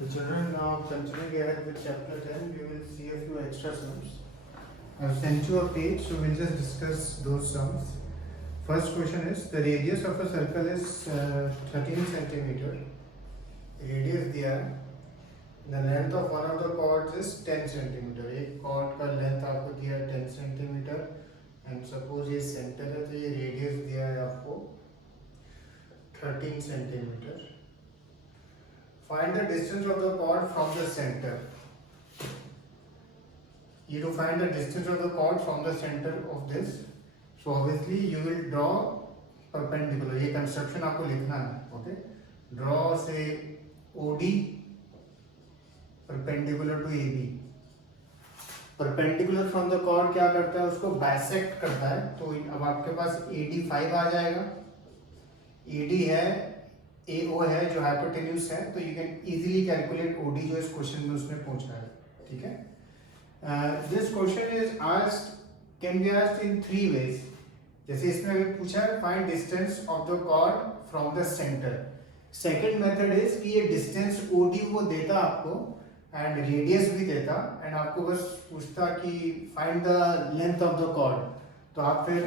So children, now continuing ahead with chapter 10, we will see a few extra sums. I've sent you a page, so we'll just discuss those sums. First question is, the radius of a circle is 13 centimeter. Radius दिया है. The length of one of the chords is 10 centimeter. एक chord का length आपको दिया है 10 centimeter. And suppose ये center है तो ये radius दिया है आपको 13 centimeter. Find the distance of the chord from the center. You to find the distance of the chord from the center of this. So obviously you will draw perpendicular. ये construction आपको लिखना है, okay? Draw say OD perpendicular to AB. Perpendicular from the chord क्या करता है? उसको bisect करता है. तो अब आपके पास AD 5 आ जाएगा. AD है, AO है जो hypotenuse है, तो you can easily calculate OD जो इस question में उसने पूछा है, ठीक है? This question is asked, can be asked in three ways. जैसे इसमें अभी पूछा है find distance of the chord from the center. Second method is कि ये distance OD वो देता आपको and radius भी देता and आपको बस पूछता कि find the length of the chord. तो आप फिर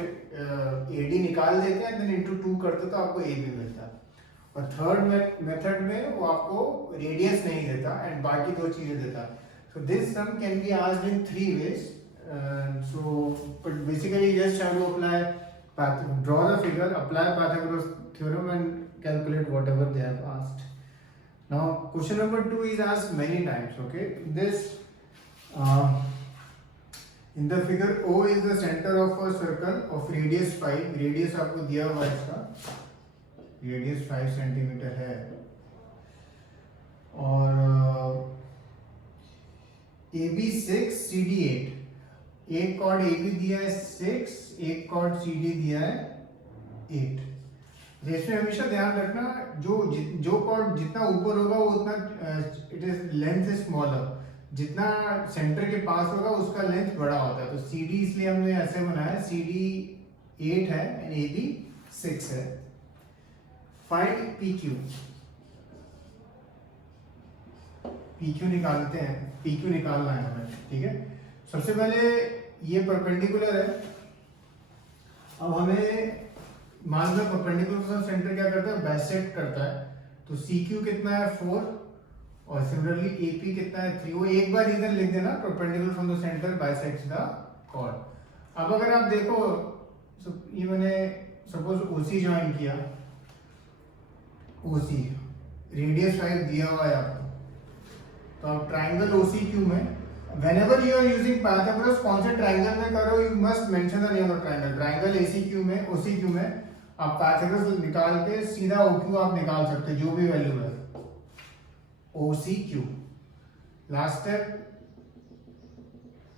AD निकाल देते हैं then into 2 करते तो आपको AB मिलता. और थर्ड मेथड में वो आपको radius नहीं देता and बाकी दो चीजें देता. So this sum can be asked in three ways. But basically you just have to draw the figure, apply Pythagoras theorem and calculate whatever they have asked. Now question number 2 is asked many times, okay? This in the figure O is the center of a circle of radius 5. Radius आपको दिया हुआ है इसका, radius 5 centimetre है और AB 6 CD 8. एक cord AB दिया है 6, एक कॉर्ड CD दिया है 8. इसमें हमेशा ध्यान रखना जो कॉर्ड जितना ऊपर होगा वो उतना it is length is smaller, जितना सेंटर के पास होगा उसका लेंथ बड़ा होता है. तो CD इसलिए हमने ऐसे बनाया, CD 8 है एंड AB 6 है. Find PQ. PQ निकालते हैं, PQ निकालना है हमें, ठीक है? सबसे पहले ये परपेंडिकुलर है. अब हमें मान लो परपेंडिकुलर सेंटर क्या करता है, बाइसेक्ट करता है. तो CQ कितना है 4 और सिमिलरली AP कितना है 3. वो एक बार इधर लिख देना, perpendicular from the centre bisects the chord. अब अगर आप देखो ये मैंने सपोज OC ज्वाइन किया, OC रेडियस 5 दिया हुआ है आपको. तो आप ट्राइंगल OCQ में whenever you are using Pythagoras कौन से ट्राइंगल में करो, you must mention the name of triangle. Triangle ACQ में OCQ में आप Pythagoras निकाल के सीधा OQ आप निकाल सकते हैं जो भी वैल्यू है. OCQ last step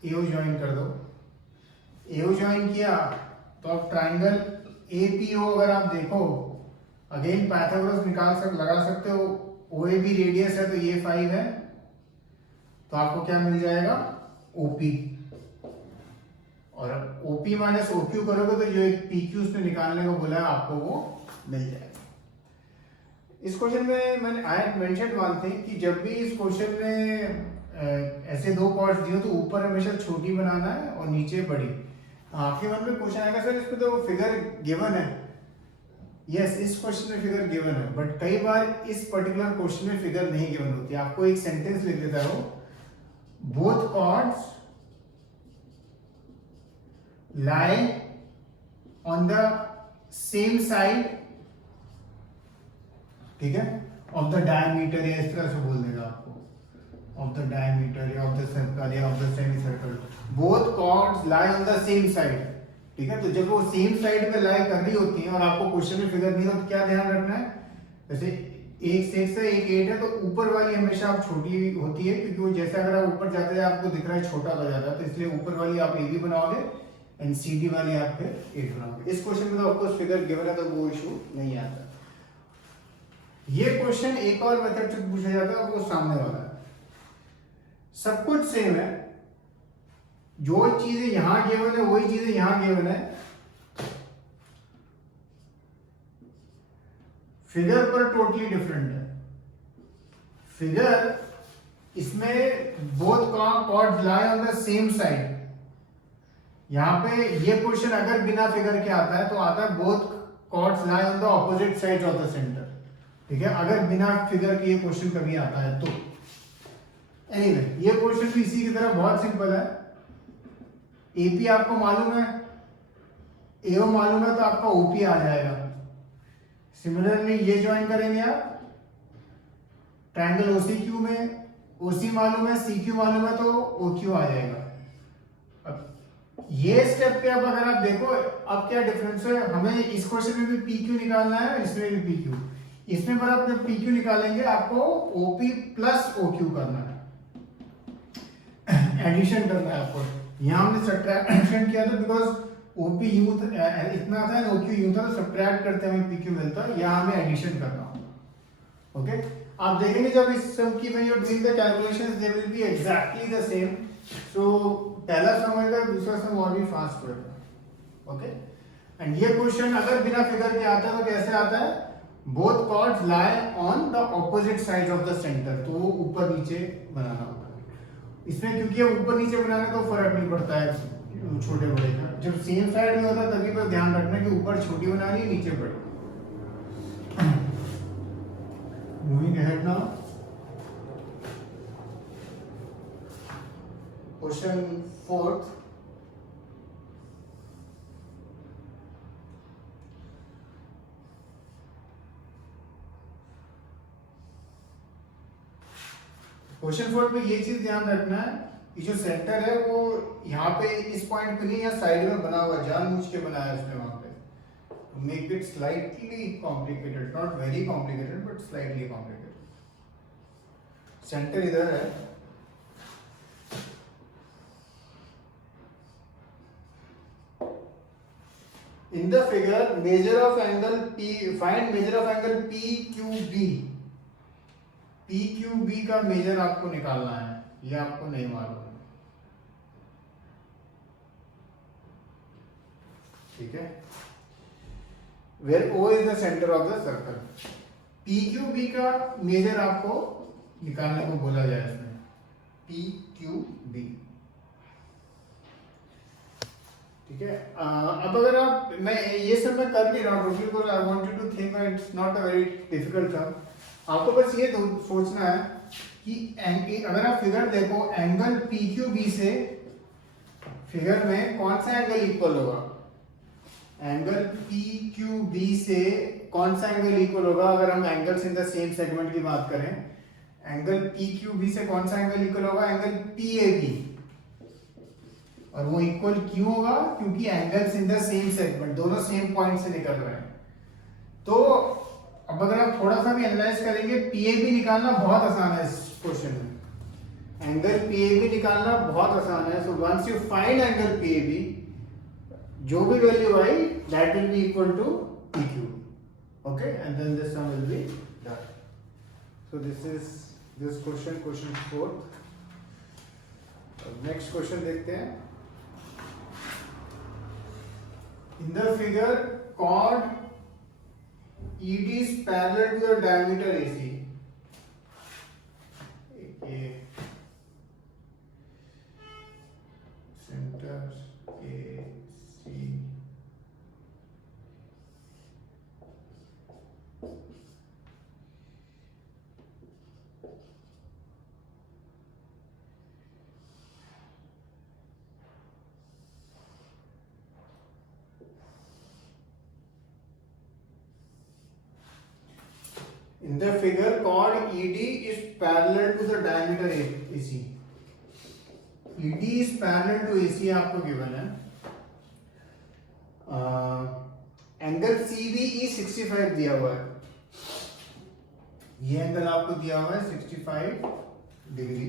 AO join कर दो. AO ज्वाइन किया तो आप ट्राइंगल APO अगर आप देखो अगेन Pythagoras लगा सकते हो. OAB रेडियस है तो ये 5 है, तो आपको क्या मिल जाएगा OP. और अब OP माइनस OQ करोगे तो जो एक PQ उसने निकालने को बोला है आपको वो मिल जाएगा. इस क्वेश्चन में मैंने आई मेंशन्ड वन थिंग कि जब भी इस क्वेश्चन में ऐसे दो कॉर्ड्स दिए तो ऊपर हमेशा छोटी बनाना है और नीचे बड़ी. आपके मन में क्वेश्चन आएगा सर इसमें तो फिगर गिवन है. यस, इस क्वेश्चन में फिगर गिवन है, बट कई बार इस पर्टिकुलर क्वेश्चन में फिगर नहीं गिवन होती. आपको एक सेंटेंस लिख देता है वो, both chords lie on the same side, ठीक है, of the diameter, या इस तरह से बोल देगा आपको, of the diameter या of the circle या of the semicircle. both chords lie on the same side, ठीक है. तो जब वो सेम साइड पे लाई कर रही होती है और आपको क्वेश्चन में फिगर नहीं हो तो क्या ध्यान रखना है, जैसे एक 6 है एक 8 है तो ऊपर वाली हमेशा आप छोटी होती है, क्योंकि वो जैसे अगर आप ऊपर जाते हैं आपको दिख रहा है छोटा हो जाता है, तो इसलिए ऊपर वाली आप AB बनाओगे एंड CD वाली आप फिर 8 बनाओगे. इस क्वेश्चन में तो आपको फिगर गिवन है तो वो इशू नहीं आता. ये क्वेश्चन एक और मेथड से पूछा जाता है, वो सामने वाला है. सब कुछ सेम है, जो चीजें यहां गिवन है वही चीजें यहां गिवन है, फिगर पर टोटली डिफरेंट है. फिगर इसमें both chords lie on the same side. यहाँ पे ये क्वेश्चन अगर बिना फिगर के आता है तो आता है both chords lie on the opposite side of the centre. ठीक है, अगर बिना फिगर के ये क्वेश्चन कभी आता है तो। एनीवे ये क्वेश्चन भी इसी की तरह बहुत सिंपल है। एपी आपको मालूम है, एओ मालूम है, तो आपका ओपी आ जाएगा। सिमिलरली ये ज्वाइन करेंगे आप ट्रायंगल ओसीक्यू में, ओसी मालूम है, सीक्यू मालूम है, तो ओक्यू आ जाएगा। अब ये स्टेप पे अब अगर आप देखो अब क्या डिफरेंस है, हमें इस क्वेश्चन में भी पी क्यू निकालना है, इसमें भी पी क्यू। इसमें पर आप जब पी क्यू निकालेंगे आपको ओपी प्लस ओक्यू करना है, एडिशन करना है आपको। यहाँ हमने सब्ट्रैक्शन किया था बिकॉज ओपी यूं इतना था, ओक्यू यूं था, तो सब्ट्रैक्ट करते हमें पी क्यू मिलता है। यहाँ हमें एडिशन करना होगा। ओके, आप देखेंगे जब इस सम की when you are doing the calculations they will be exactly the same. So पहला सम होगा, दूसरा सम और भी फास्ट होगा। ओके, एंड ये क्वेश्चन अगर बिना फिगर के आता है तो कैसे आता है, both chords lie on the opposite side of the centre, तो वो ऊपर नीचे बनाना होगा। इसमें क्योंकि ये ऊपर नीचे बनाने तो फर्क नहीं पड़ता है छोटे बड़े का, जब सेम साइड में होता तभी पर ध्यान रखना कि ऊपर छोटी बनानी है, नीचे बड़ी। Moving ahead now, question 4th। Question 4 पे ये चीज ध्यान रखना है कि जो सेंटर है वो यहाँ पे इस पॉइंट पे नहीं, या साइड में बना हुआ, जानबूझ के बनाया उसने वहां पे, make it slightly complicated, not very complicated but slightly complicated. Centre इधर है, in the figure measure of angle P, find measure of angle PQB। PQB का मेजर आपको निकालना है, ये आपको नहीं मालूम। ठीक है, where O is the centre of the circle. PQB का मेजर आपको निकालने को बोला जाए इसमें, PQB। ठीक है, अब अगर आप, मैं ये सब मैं कर नहीं रहा हूँ because I wanted to think it's not a very difficult sum. आपको बस ये सोचना है कि अगर आप फिगर देखो, एंगल PQB से फिगर में कौन सा एंगल इक्वल होगा, एंगल PQB से कौन सा एंगल इक्वल होगा। अगर हम angles in the same segment की बात करें, एंगल PQB से कौन सा एंगल इक्वल होगा, एंगल PAB। और वो इक्वल क्यों होगा, क्योंकि angles in the same segment, दोनों सेम पॉइंट से निकल रहे हैं। तो अब अगर आप थोड़ा सा भी एनालाइज करेंगे, PAB निकालना बहुत आसान है इस क्वेश्चन में, एंगल PAB निकालना बहुत आसान है। So once you find angle PAB, जो भी वैल्यू आई that will be equal to PQ। Okay, and then this sum will be done. So this is this question, question 4th। Next question देखते हैं। In the figure, chord ED is parallel to the diameter AC. Center AC. In the figure, chord ED is parallel to the diameter AC. ED is parallel to AC आपको given है। Angle CBE 65 दिया हुआ है, ये angle आपको दिया हुआ है 65 डिग्री।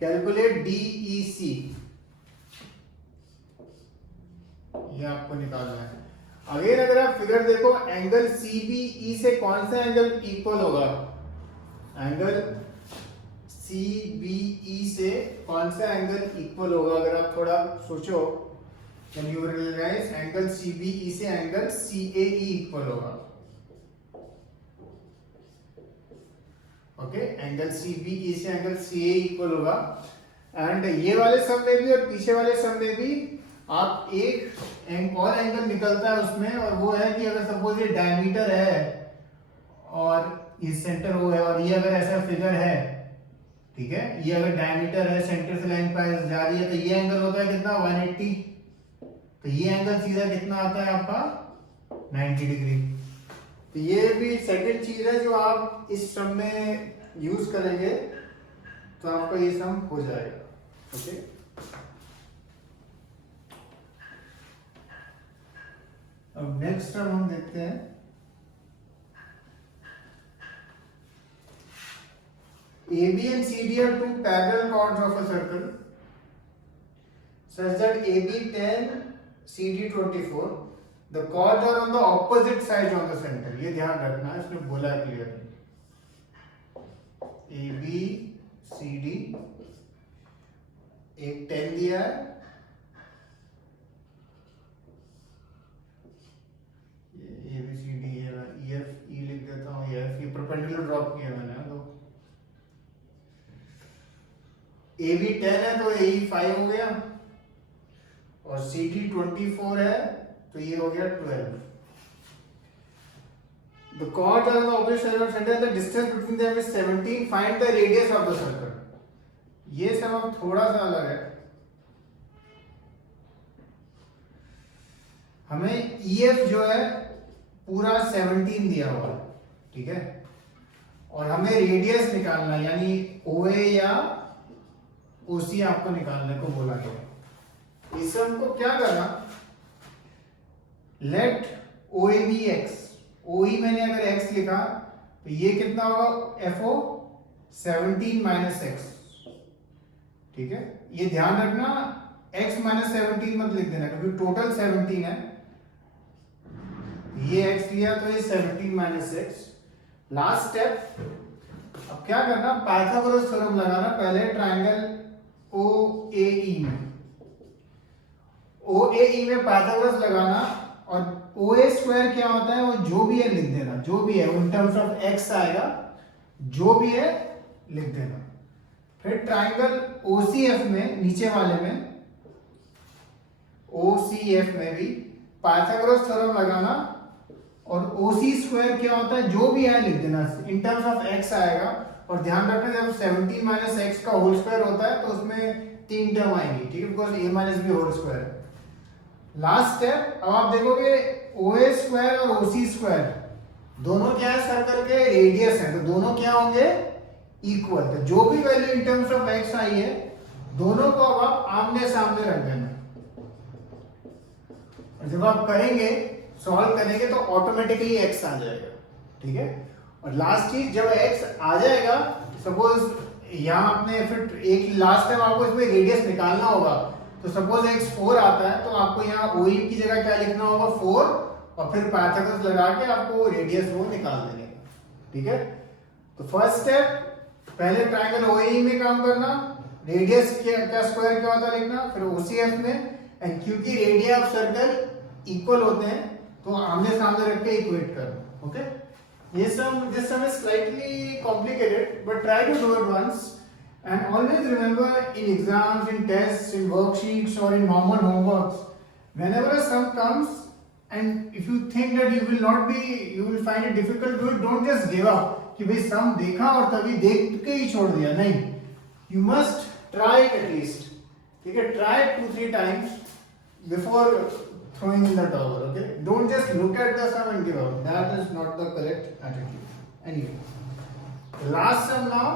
कैलकुलेट DEC, ये आपको निकालना है। अगेन अगर आप फिगर देखो, एंगल CBE से कौन सा एंगल इक्वल होगा, एंगल CBE से कौन सा एंगल इक्वल होगा। अगर आप थोड़ा सोचो, then you will realize angle CBE से एंगल CAE इक्वल होगा। Okay, angle C B E से एंगल सी ए इक्वल होगा। एंड ये वाले सम में भी और पीछे वाले सम में भी आप एक और एंगल निकलता है उसमें, और वो है कि अगर सपोज ये डायमीटर है और ये सेंटर वो है, और ये अगर ऐसा फिगर है, ठीक है, ये अगर डायमीटर है, सेंटर से लाइन पास जा रही है, तो ये एंगल होता है कितना 180, तो ये एंगल सीधा कितना आता है आपका 90 डिग्री। तो ये भी सेकंड चीज है जो आप इस सम में यूज करेंगे तो आपका ये सम हो जाएगा। ओके, अब नेक्स्ट सम हम देखते हैं। AB and CD are two parallel chords of a circle such that AB 10, CD 24. The chords are on the opposite sides of the center. ये ध्यान रखना है, इसमें बोला है क्लियरली। AB, CD, एक 10 दिया है, ABCD है, EF E लिख देता हूँ, EF ये परपेंडिकुलर ड्रॉप किया मैंने, तो AB 10 है तो AE 5 हो गया, और CD 24 है तो ये हो गया 12। The chords are on the opposite side of center. The distance between them is 17. Find the radius of the circle. ये सब अब थोड़ा सा अलग है। हमें EF जो है पूरा 17 दिया हुआ है, ठीक है, और हमें रेडियस निकालना है, यानी OA या OC आपको निकालने को बोला गया। इस हमको क्या करना, let OA be x, OE मैंने अगर x लिखा तो ये कितना होगा FO 17 माइनस x, ठीक है, ये ध्यान रखना x माइनस 17 मत लिख देना क्योंकि टोटल 17 है, ये x लिया तो ये 17 माइनस x। लास्ट स्टेप, अब क्या करना, पाइथागोरस थ्योरम लगाना पहले ट्रायंगल OAE में, OAE में पाइथागोरस लगाना, और OA स्क्वायर क्या होता है वो जो भी है लिख देना, जो भी है इन टर्म्स ऑफ x आएगा, जो भी है लिख देना। फिर ट्रायंगल OCF में, नीचे वाले में OCF में भी पाइथागोरस थ्योरम लगाना, और OC स्क्वायर क्या होता है जो भी है लिख देना, इन टर्म्स ऑफ x आएगा। और ध्यान रखना जब 17 माइनस x का होल स्क्वायर होता है तो उसमें 3 टर्म आएंगी, ठीक है, because a minus B whole square है। लास्ट स्टेप, अब आप देखोगे OA स्क्वायर और OC स्क्वायर दोनों क्या है, सर्कल के रेडियस है, तो दोनों क्या होंगे इक्वल। तो जो भी value in terms of x आई है दोनों को अब आप आमने सामने रख देना, और जब आप करेंगे सॉल्व करेंगे तो ऑटोमेटिकली x आ जाएगा, ठीक है। और लास्ट चीज, जब x आ जाएगा, सपोज यहाँ आपने फिर एक लास्ट टाइम आपको इसमें रेडियस निकालना होगा, तो सपोज x 4 आता है तो आपको यहाँ OE की जगह क्या लिखना होगा 4, और फिर पाइथागोरस लगा के आपको रेडियस वो निकाल देंगे, ठीक है। तो फर्स्ट स्टेप, पहले ट्रायंगल OAE में काम करना, रेडियस क्या स्क्वायर क्या होता है लिखना, फिर OCF में, एंड क्योंकि रेडिया ऑफ सर्कल इक्वल होते हैं तो आमने सामने रख के इक्वेट करना। ओके, ये sum, this sum is slightly complicated but try to do it once, and always remember in exams, in tests, in worksheets or in normal homeworks, whenever a sum comes and if you think that you will find it difficult to do it, don't just give up कि भाई सम देखा और तभी देख के ही छोड़ दिया, नहीं, you must try it at least, ठीक है, try it 2-3 times before throwing in the towel, okay, don't just look at the sum and give up, that is not the correct attitude. Anyway, the last sum now,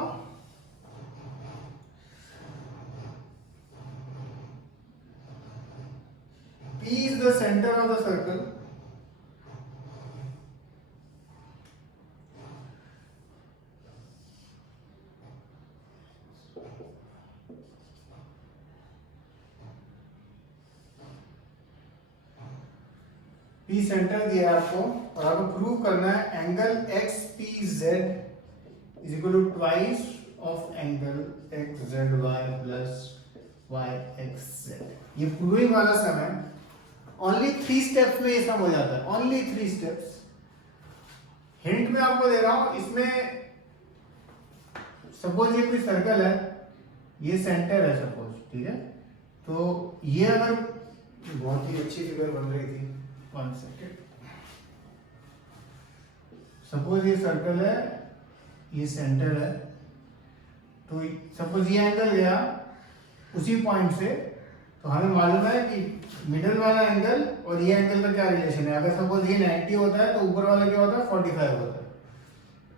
P is the center of the circle. P centre दिया है आपको, और आपको prove करना है angle XPZ is equal to twice of angle XZY plus YXZ। ये proving वाला सम है, ओनली 3 स्टेप्स में ये सम हो जाता है, ओनली 3 स्टेप्स। हिंट में आपको दे रहा हूं, इसमें सपोज ये कोई सर्कल है, ये सेंटर है सपोज, ठीक है। तो ये अगर बहुत ही अच्छी फिगर बन रही थी, 1 सेकेंड। सपोज ये सर्कल है, ये सेंटर है, तो सपोज ये एंगल गया उसी पॉइंट से, तो हमें मालूम है कि मिडल वाला एंगल और ये एंगल का क्या रिलेशन है। अगर सपोज ये 90 होता है तो ऊपर वाला क्या होता है, 45 होता है।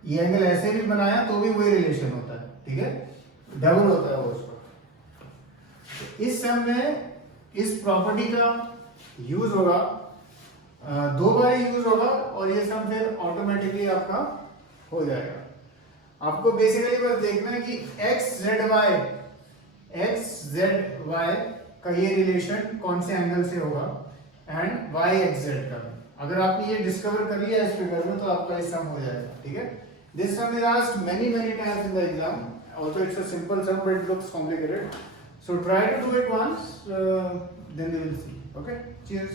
ये एंगल ऐसे भी बनाया तो भी वही रिलेशन होता है, ठीक है, डबल होता है वो उसका। तो इस सम में इस प्रॉपर्टी का यूज होगा, 2 बार यूज होगा और ये सम फिर ऑटोमेटिकली आपका हो जाएगा। आपको बेसिकली बस देखना है कि एक्स जेड वाई का ये रिलेशन कौन से एंगल से होगा एंड वाई एक्स जेड का। अगर आपने ये डिस्कवर कर लिया इस फिगर में तो आपका ये सम हो जाएगा, ठीक है। This sum is asked many times in the exam, although it's a simple sum but it looks complicated, so try to do it once, then we will see. Okay, cheers.